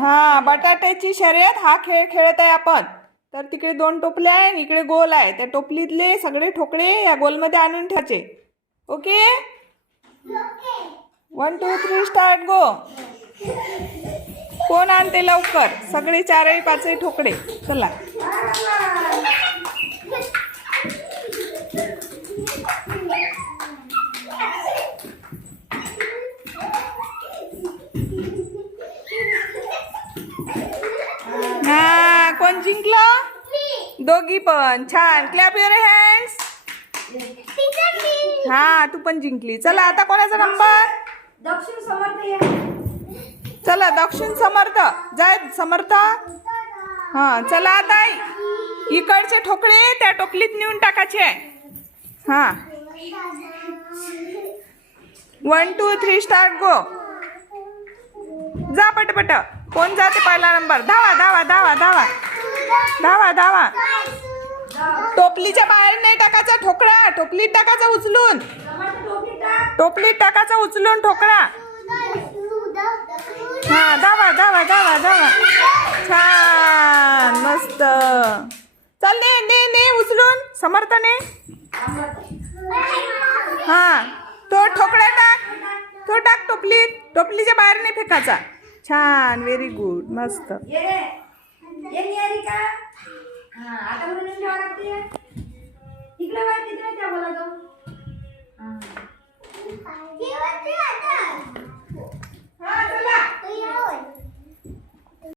हा, बटाट्याची शर्यत हा खेळ खेळत आहे आपण. तर तिकडे 2 टोपले आहे आणि इकडे गोल आहे. त्या टोपलीतले सगळे ठोकळे या गोलमध्ये आणून ठेवायचे. ओके, 1 2 3 स्टार्ट गो. कोण आणते लवकर सगळे 4ही 5ही ठोकळे. चला, हा, कोण जिंकलं? दोघी पण. छान, क्लॅप युअर हँड्स. हा, तू पण जिंकली. चला, आता कोणाचा नंबर? दक्षिण समर्थ. चला, दक्षिण समर्थ. जय समर्थ. हा, चला, आता इकडचे ठोकळे त्या टोपलीत नेऊन टाकायचे. हा, 1 2 3 स्टार्ट गो. जा पटपट. कोण जाते पहिला नंबर? धावा धावा धावा धावा धावा धावा. टोपलीच्या बाहेर नाही टाकायचा ठोकळा, टोपलीत टाकायचा उचलून. टोपलीत टाकायचा उचलून ठोकळा. हा, धावा धावा धावा धावा. छान, मस्त. चल, ने ने ने उचलून समर्थने. हा, तो ठोकळा टाक. तो टाक टोपलीत. टोपलीच्या बाहेर नाही फेकायचा. छान, व्हेरी गुड, मस्त. ये रे, ये निहारिका. हा, आता